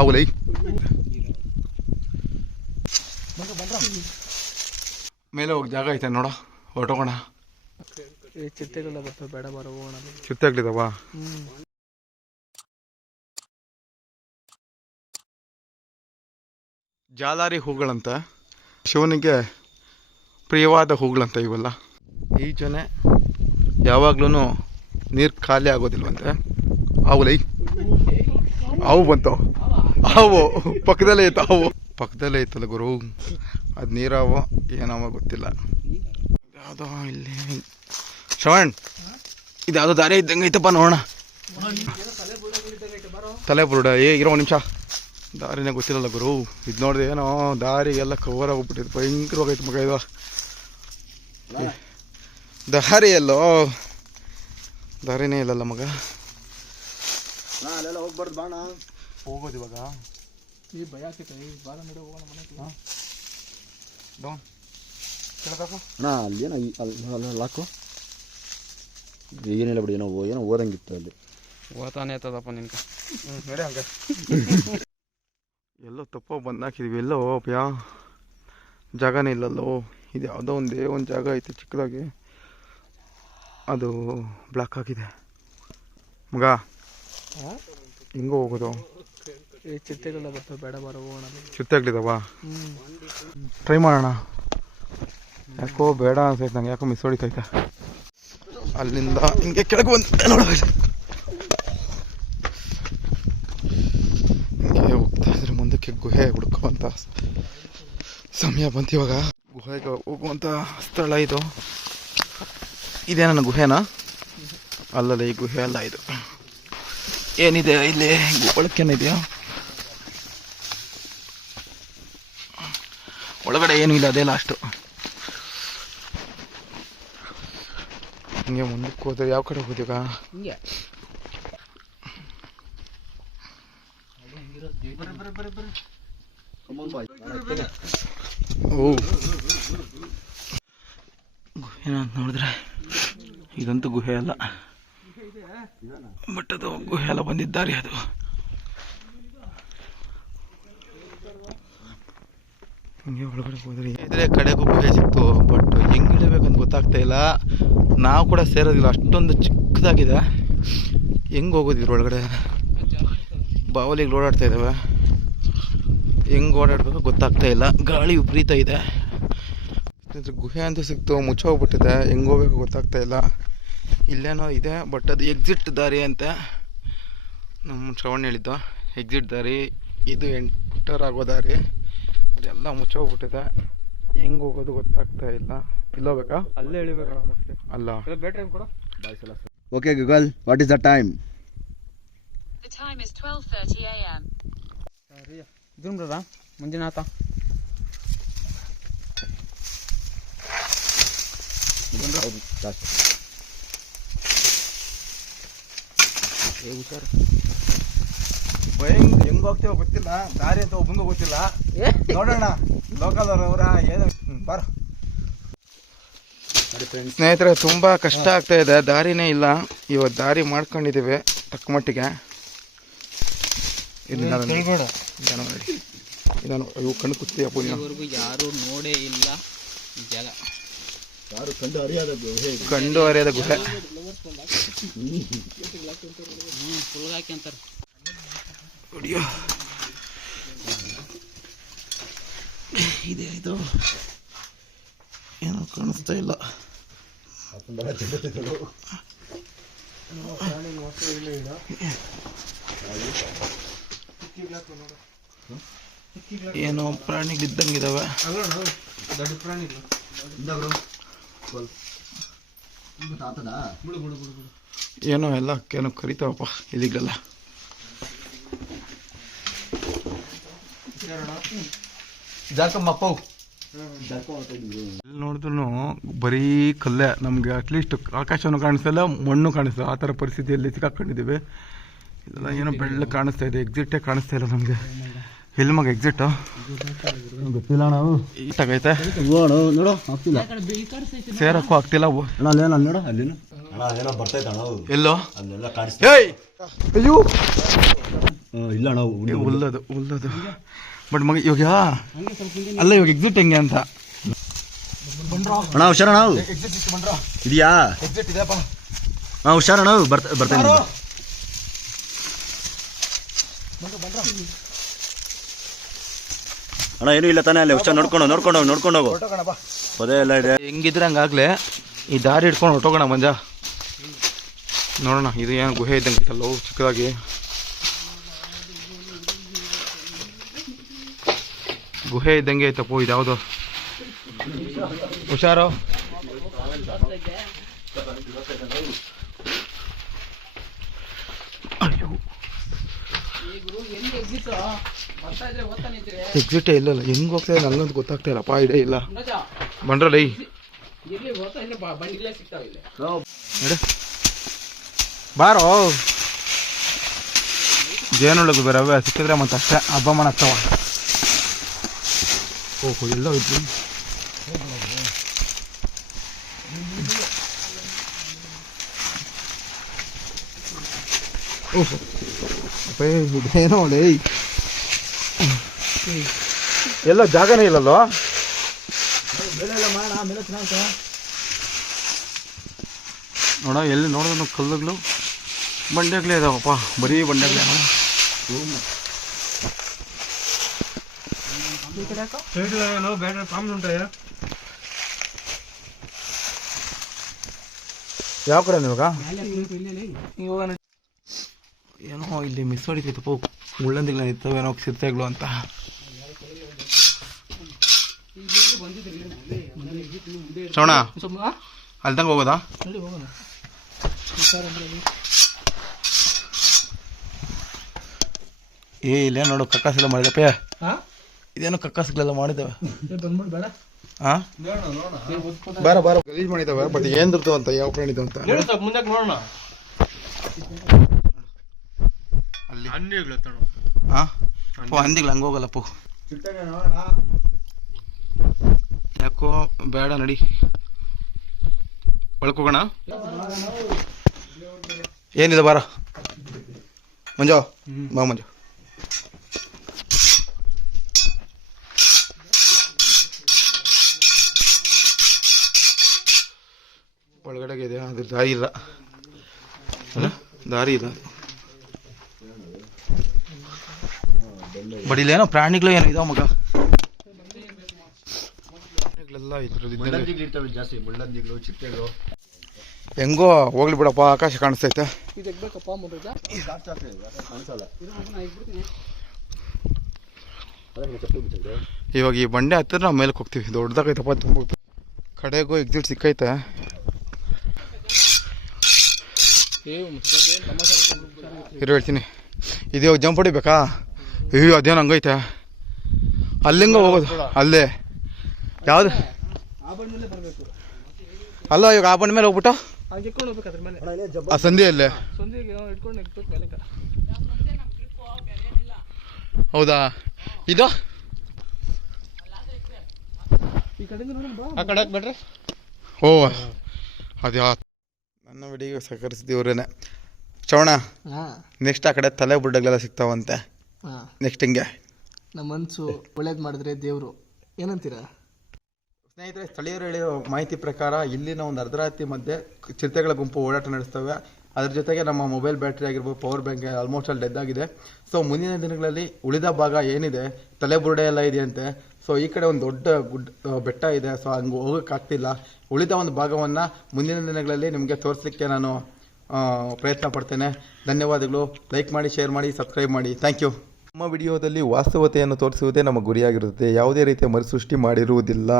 ಆವುಲೈ ಮೇಲೆ ಹೋಗಿ ಜಾಗ ಐತೆ ನೋಡ, ಹೊರಟೋಗೋಣ. ಈ ಚಿಟ್ಟೆಗಳೆಲ್ಲ ಬರ್ತವೆ ಬೇಡ ಬರೋ ಹೋಗೋಣ ಚಿತ್ತೆ ಆಗ್ಲಿದವ ಜಾಲಾರಿ ಹೂಗಳಂತ, ಶಿವನಿಗೆ ಪ್ರಿಯವಾದ ಹೂಗಳಂತ ಇವೆಲ್ಲ. ಈ ಜನ ಯಾವಾಗ್ಲೂ ನೀರು ಖಾಲಿ ಆಗೋದಿಲ್ವಂತೆ. ಆವುಲೈ ಅವು ಬಂತು. ಅವು ಪಕ್ಕದಲ್ಲೇ ಇತ್ತು ಅವು ಪಕ್ಕದಲ್ಲೇ ಇತ್ತಲ್ಲ ಗುರು. ಅದು ನೀರಾವ ಏನವ ಗೊತ್ತಿಲ್ಲ. ಯಾವುದೋ ಇಲ್ಲಿ. ಶ್ರವಣ್ ಇದು ಯಾವುದೋ ದಾರಿ ಇದ್ದಂಗೆ ಐತಪ್ಪ ನೋಡೋಣ. ತಲೆ ಬುರುಡ. ಏ ಇರೋ ಒಂದು ನಿಮಿಷ. ದಾರಿನೇ ಗೊತ್ತಿಲ್ಲಲ್ಲ ಗುರು. ಇದು ನೋಡಿದೆ ಏನೋ ದಾರಿ ಎಲ್ಲ ಕವರ್ ಆಗೋಗ್ಬಿಟ್ಟಿದೆ ಭಯಂಕರವಾಗೈತೆ ಮಗ ಇದು. ದಾರಿ ಎಲ್ಲೋ ದಾರಿನೇ ಇಲ್ಲಲ್ಲ ಮಗ. ಹೋಗ್ಬಾರ್ದು ಬಾಣ. ಹೋಗೋದು ಇವಾಗ. ಈ ಭಯ ಆಗ್ತೈತೆ ಈ ಬಾರ ನಡೆ ಹೋಗೋಣ ಮನೆಗೆ ಡೌನ್ ಕೆಳಗಾಕು. ಅಣ್ಣ ಅಲ್ಲೇನೋ ಅಲ್ಲಿ ಏನಿಲ್ಲ ಬಿಡಿ ಏನೋ ಏನೋ ಓದಂಗಿತ್ತು ಅಲ್ಲಿ. ಓತಾನೆ ಆಯ್ತದಪ್ಪ ನಿನ್ಗೆ. ಹ್ಞೂ ನಡೆ ಹಂಗೆ. ಎಲ್ಲೋ ತಪ್ಪೋ ಬಂದು ಹಾಕಿದ್ವಿ ಎಲ್ಲೋ ಪ್ಯಾ ಜಾಗನೇ ಇಲ್ಲಲ್ಲೋ. ಇದು ಯಾವುದೋ ಒಂದೇ ಒಂದು ಜಾಗ ಐತೆ ಚಿಕ್ಕದಾಗಿ. ಅದು ಬ್ಲಾಕ್ ಆಗಿದೆ. ಮಗ ಹೆಂಗೋ ಹೋಗೋದು? ಈ ಚಿಟ್ಟೆಗಳೆಲ್ಲ ಬರ್ತವೆ ಬೇಡ ಬರೋ ಹೋಗೋಣ ಟ್ರೈ ಮಾಡೋಣ. ಯಾಕೋ ಬೇಡ ಅನ್ಸೈತೆ ನಂಗೆ ಯಾಕೋ ಮಿಸ್ ಹೊಡಿತೈತೆ. ಅಲ್ಲಿಂದ ಹಿಂಗೆ ಕೆಳಗೆ ಬಂದು ನೋಡ ಹಿಂಗೆ ಹೋಗ್ತಾ ಇದ್ರೆ ಮುಂದಕ್ಕೆ ಗುಹೆ ಹುಡುಕುವಂಥ ಸಮಯ ಬಂತು ಇವಾಗ. ಗುಹೆಗೆ ಹೋಗುವಂಥ ಸ್ಥಳ ಇದು. ಇದೇ ನನ್ನ ಗುಹೆನಾ? ಅಲ್ಲಲ್ಲ ಈ ಗುಹೆ ಅಲ್ಲ ಇದು. ಏನಿದೆ ಇಲ್ಲಿ? ಒಳಕ್ಕೇನಿದೆಯಾ ಒಳಗಡೆ ಏನು ಇಲ್ಲ ಅದೇ ಲಾಸ್ಟು ಹಿಂಗೆ ಮುಂದಕ್ಕೆ ಹೋದ್ರೆ ಯಾವ ಕಡೆ ಹೋದೀಗ ಓ. ಅಂತ ನೋಡಿದ್ರೆ ಇದಂತೂ ಗುಹೆ ಅಲ್ಲ. ಬಟ್ ಅದು ಗುಹೆ ಎಲ್ಲ ಬಂದಿದ್ದಾರೆ ಅದು. ಹಿಂಗೆ ಒಳಗಡೆ ಹೋದ್ರಿ ಇದ್ರೆ ಕಡೆಗೂ ಭಯ ಸಿಕ್ತು ಬಟ್ ಹೆಂಗ್ ಇಳಿಬೇಕಂತ ಗೊತ್ತಾಗ್ತಾ ಇಲ್ಲ. ನಾವು ಕೂಡ ಸೇರೋದಿಲ್ಲ, ಅಷ್ಟೊಂದು ಚಿಕ್ಕದಾಗಿದೆ. ಹೆಂಗ್ ಹೋಗೋದಿದ್ರು ಒಳಗಡೆ? ಬಾವಲಿಗೆ ಓಡಾಡ್ತಾ ಇದ್ದಾವೆ ಹೆಂಗ್ ಓಡಾಡ್ಬೇಕು ಗೊತ್ತಾಗ್ತಾ ಇಲ್ಲ. ಗಾಳಿ ವಿಪರೀತ ಇದೆ. ಗುಹೆ ಅಂತೂ ಸಿಕ್ತು ಮುಚ್ಚೋಗ್ಬಿಟ್ಟಿದೆ ಹೆಂಗ್ ಹೋಗ್ಬೇಕು ಗೊತ್ತಾಗ್ತಾ ಇಲ್ಲ. ಇಲ್ಲೇನೋ ಇದೆ ಬಟ್ ಅದು ಎಕ್ಸಿಟ್ ದಾರಿ ಅಂತ. ನಮ್ಮ ಶ್ರವಣ್ ಹೇಳಿದ್ದು ಎಕ್ಸಿಟ್ ದಾರಿ, ಇದು ಎಂಟರ್ ಆಗೋ ದಾರಿ. ಎಲ್ಲ ಮುಚ್ಚೋಗ್ಬಿಟ್ಟಿದೆ. ಹೆಂಗ್ ಹೋಗೋದು ಗೊತ್ತಾಗ್ತಾ ಇಲ್ಲ. ಇಲ್ಲೋಬೇಕಾ ಅಲ್ಲೇ ಇಳಿಬೇಕಣ್ಣ ಮತ್ತೆ ಅಲ್ಲ. ಬೇಟ್ರಿ ಕೂಡ okay Google what is the time The time? Is 12:30 a.m. ಸರಿ. ಇದ್ರ ಮುಂದಿನ ಆತ ಹೌದು ಜಾಸ್ತಿ. ಭಯಂಕ ಹೆಂಗ್ ಹೋಗ್ತೇವೋ ಗೊತ್ತಿಲ್ಲ. ದಾರಿ ಅಂತ ಒಬ್ಬಂಗೂ ಗೊತ್ತಿಲ್ಲ. ನೋಡೋಣ. ಲೋಕಲ್ ಅವರವರ ಏನು ಬರ. ಸ್ನೇಹಿತರೆ ತುಂಬಾ ಕಷ್ಟ ಆಗ್ತಾ ಇದೆ. ದಾರಿನೇ ಇಲ್ಲ. ಇವತ್ತು ದಾರಿ ಮಾಡ್ಕೊಂಡಿದ್ದೀವಿ ತಕ್ಕ ಮಟ್ಟಿಗೆ. ನಾನು- ಇವು ಕಣ್ಣು ಕುಸ್ತಿ ಅಪ್ಪು ಯಾರು ನೋಡೇ ಇಲ್ಲ ಈ ಜಾಗ. ಯಾರು ಕಂಡು ಅರಿಯಾದ ಗುಹೆ ಕಂಡು ಅರಿಯದ ಗುಹೆ. ಫುಲ್ ಹಾಕಿ ಅಂತಾರೆ. ಅಯ್ಯೋ. ಇದೆ ಇದು ಏನೋ ಕಾಣಿಸ್ತಾ ಇಲ್ಲ ಏನೋ ಪ್ರಾಣಿಗಳಿದ್ದಂಗಿದಾವೆ ದೊಡ್ಡ ಪ್ರಾಣಿ ಏನೋ ಎಲ್ಲ ಏನೋ ಕರಿತಾವಪ್ಪ ಇಲ್ಲಿಗೆಲ್ಲ ನೋಡಿದ್ರು ಬರೀ ಕಲ್ಲೆ. ನಮಗೆ ಅಟ್ಲೀಸ್ಟ್ ಆಕಾಶವನ್ನು ಕಾಣಿಸ್ತಿಲ್ಲ ಮಣ್ಣು ಕಾಣಿಸ್ತಿಲ್ಲ ಆ ಥರ ಪರಿಸ್ಥಿತಿಯಲ್ಲಿ ಸಿಕ್ಕಾಕೊಂಡಿದ್ದೀವಿ. ಇದೆಲ್ಲ ಏನೋ ಬೆಳ್ಳ ಕಾಣಿಸ್ತಾ ಇದೆ ಎಕ್ಸಿಟೇ ಕಾಣಿಸ್ತಾ ಇಲ್ಲ ನಮಗೆ. ಎಲ್ಲಿ ಮಗ ಎಕ್ಸಿಟ್ ಗೊತ್ತಿಲ್ಲ ನಾವು ಇಷ್ಟ ನೋಡು ನೋಡು ಆಗ್ತಿಲ್ಲ. ಸೇರಕ್ಕೂ ಆಗ್ತಿಲ್ಲ ಅಲ್ಲೇನ ಅಲ್ಲಿ ನೋಡು ಅಲ್ಲಿನ. ಎಲ್ಲೋ? ಅಯ್ಯೋ! ಇಲ್ಲ ನಾವು ಹುಲ್ಲದು ಹುಲ್ಲದು ಬಟ್ ಮಗ ಇವಾಗ ಅಲ್ಲ ಇವಾಗ ಎಕ್ಸಿಟ್ ಹೆಂಗೆ ಅಂತ. ಅಣ್ಣ ಹುಷಾರಣ್ಣ ಇದೆಯಾ? ಹಾಂ ಹುಷಾರಣ್ಣ ಬರ್ತಾ ಬರ್ತೇನೆ ಅಣ್ಣ ಏನೂ ಇಲ್ಲ ತಾನೇ ಅಲ್ಲಿ ಹುಷಾರ್ ನೋಡ್ಕೊಂಡು ನೋಡ್ಕೊಂಡು ಹೋಗಿ ನೋಡ್ಕೊಂಡು ಹೋಗು. ಪದೇ ಎಲ್ಲ ಇದೆ. ಹೆಂಗಿದ್ರೆ ಹಂಗಾಗ್ಲೇ ಈ ದಾರಿ ಹಿಡ್ಕೊಂಡು ಹೊಟ್ಟೋಗೋಣ ಮಂಜ. ನೋಡೋಣ ಇದು ಏನು ಗುಹೆ ಇದ್ದಂಗೆ ಅಲ್ಲೋ ಚಿಕ್ಕದಾಗಿ. ಗುಹೆ ಇದ್ದಂಗೆ ಐತಪ್ಪ ಇದ್ಯಾವುದು ಹುಷಾರು ಎಕ್ಸಿಟ್ ಇಲ್ಲಲ್ಲ ಹೆಂಗ್ ಹೋಗ್ತಾ ಇಲ್ಲ ನಂಗಂತೂ ಗೊತ್ತಾಗ್ತಾ ಇಲ್ಲಪ್ಪ ಇಡೇ ಇಲ್ಲ ಬಂಡ್ರಲ್ಲ. ಬಾರೋ ಜೇನುಳಗು ಬೇರೆ ಸಿಕ್ಕಿದ್ರೆ ಮತ್ತೆ ಅಷ್ಟೇ ಹಬ್ಬ ಮಾಡಾಕ್ತಾವ ಓಹೋ ಎಲ್ಲ ಇದ್ವಿ ಓಹೋ ಅಪ್ಪೇ ಇದೇನೋ ಲೇ ಎಲ್ಲ ಜಾಗನೇ ಇಲ್ಲಲ್ಲೋ? ನೋಡ ಎಲ್ಲಿ ನೋಡಿದ್ರು ಕಲ್ಲುಗಳು? ಬಂಡೆಗಳೇ ಇದಾವಪ್ಪ ಬರೀ ಬಂಡೆಗಳೇ. ಯಾವ ಕಡೆ ಇವಾಗ ಏನೋ ಇಲ್ಲಿ ಮಿಸ್ ಹೊಡಿತೈತಪ್ಪ ಮುಳ್ಳಂದಿಗಳು ಏನೋ ಸಿರ್ತೆಗಳು ಅಂತ. ಶ್ರವಣ ಅಲ್ಲಿ ತನಕ ಹೋಗೋದಾ? ಏ ಇಲ್ಲೇ ನೋಡು ಕಕ್ಕಾಸೆಲ್ಲ ಮಾಡಿದಪ್ಪೇ ಇದೇನು ಕಕ್ಕಸ್ಗಳೆಲ್ಲ ಮಾಡಿದ್ದಾವೆ. ಹಾ ಬಾರ ಬಾರ. ಗಲೀಜ್ ಮಾಡಿದಾವೆ ಬಟ್ ಏನ್ರದ್ದು ಅಂತ ಯಾವ ಪ್ರಾಣಿ ಅಂತ? ಮುಂದೆ ನೋಡೋಣ. ಅಲ್ಲಿ. ಹಾ ಹಂದಿಗಳು ಹಂಗೆ ಹೋಗಲ್ಲಪ್ಪು ಯಾಕೋ ಬೇಡ ನಡಿ. ಒಳ್ಕೋಗೋಣ? ಏನಿದೆ ಬಾರ. ಮಂಜು ಬಾ ಮಂಜು. ಒಳಗಡೆಗೆ ಇದೆ ಅದ್ರ ದಾರಿ ಇಲ್ಲ. ಅಲ್ಲ ದಾರಿ ಇಲ್ಲ. ಬಟ್ ಇಲ್ಲೇನೋ ಪ್ರಾಣಿಗಳು ಏನೋ ಇದಾವ ಮಗ. ಹೆಂಗೋ ಹೋಗ್ಲಿ ಬಿಡಪ್ಪ ಆಕಾಶ ಕಾಣಿಸ್ತೈತೆ. ಇವಾಗ ಈ ಬಂಡೆ ಹತ್ತಿರ ನಾವು ಮೇಲಕ್ಕೆ ಹೋಗ್ತೀವಿ. ದೊಡ್ಡದಾಗೈತಪ್ಪ ತುಂಬ ಕಡೆಗೂ ಎಕ್ಸಿಟ್ ಸಿಕ್ಕೈತೆ. ಇರು ಹೇಳ್ತೀನಿ. ಇದು ಇವಾಗ ಜಂಪ್ ಹೊಡಿಬೇಕಾ? ಅಯ್ಯೋ ಅದೇನು ಹಂಗೈತೆ. ಅಲ್ಲಿಂಗ ಹೋಗೋದು. ಅಲ್ಲೇ. ಯಾವ್ದು? ಅಲ್ಲ ಇವಾಗ ಆ ಬಂಡ ಮೇಲೆ ಹೋಗ್ಬಿಟ್ಟು? ಆ ಸಂಧಿಯಲ್ಲೇ ಹೌದಾ? ಇದು? ಆ ಕಡೆ ಬಿಡ್ರಿ ಓ ಅದ್ಯಾ ನನ್ನ ವಿಡಿಯೋಗೆ ಸಹಕರಿಸಿದವ್ರೇನೆ. ಶ್ರವಣ ನೆಕ್ಸ್ಟ್ ಆ ಕಡೆ ತಲೆ ಬುಡ್ಡಗಳೆಲ್ಲ ಸಿಗ್ತಾವಂತೆ. ನೆಕ್ಸ್ಟ್ ಹಿಂಗೆ. ನಮ್ಮ ಮನಸ್ಸು ಒಳ್ಳೇದು ಮಾಡಿದ್ರೆ ದೇವರು. ಏನಂತೀರಾ? ಸ್ನೇಹಿತರೆ ಸ್ಥಳೀಯರು ಹೇಳಿರೋ ಮಾಹಿತಿ ಪ್ರಕಾರ ಇಲ್ಲಿನ ಒಂದು ಅರ್ಧರಾತ್ರಿ ಮಧ್ಯೆ ಚಿರತೆಗಳ ಗುಂಪು ಓಡಾಟ ನಡೆಸ್ತವೆ. ಅದ್ರ ಜೊತೆಗೆ ನಮ್ಮ ಮೊಬೈಲ್ ಬ್ಯಾಟ್ರಿ ಆಗಿರ್ಬೋದು ಪವರ್ ಬ್ಯಾಂಕ್ ಆಲ್ಮೋಸ್ಟ್ ಅಲ್ಲಿ ಡೆಡ್ ಆಗಿದೆ. ಸೊ ಮುಂದಿನ ದಿನಗಳಲ್ಲಿ ಉಳಿದ ಭಾಗ ಏನಿದೆ? ತಲೆಬುರುಡೆ ಎಲ್ಲ ಇದೆಯಂತೆ. ಸೊ ಈ ಕಡೆ ಒಂದು ದೊಡ್ಡ ಗುಡ್ ಬೆಟ್ಟ ಇದೆ. ಸೊ ಹಂಗೆ ಹೋಗೋಕ್ಕಾಗ್ತಿಲ್ಲ ಉಳಿದ ಒಂದು ಭಾಗವನ್ನು ಮುಂದಿನ ದಿನಗಳಲ್ಲಿ ನಿಮಗೆ ತೋರಿಸ್ಲಿಕ್ಕೆ ನಾನು ಪ್ರಯತ್ನ ಪಡ್ತೇನೆ. ಧನ್ಯವಾದಗಳು. ಲೈಕ್ ಮಾಡಿ ಶೇರ್ ಮಾಡಿ ಸಬ್ಸ್ಕ್ರೈಬ್ ಮಾಡಿ. ಥ್ಯಾಂಕ್ ಯು ನಮ್ಮ ವಿಡಿಯೋದಲ್ಲಿ ವಾಸ್ತವತೆಯನ್ನು ತೋರಿಸುವುದೇ ನಮ್ಮ ಗುರಿಯಾಗಿರುತ್ತದೆ. ಯಾವುದೇ ರೀತಿಯ ಮರುಸೃಷ್ಟಿ ಮಾಡಿರುವುದಿಲ್ಲ.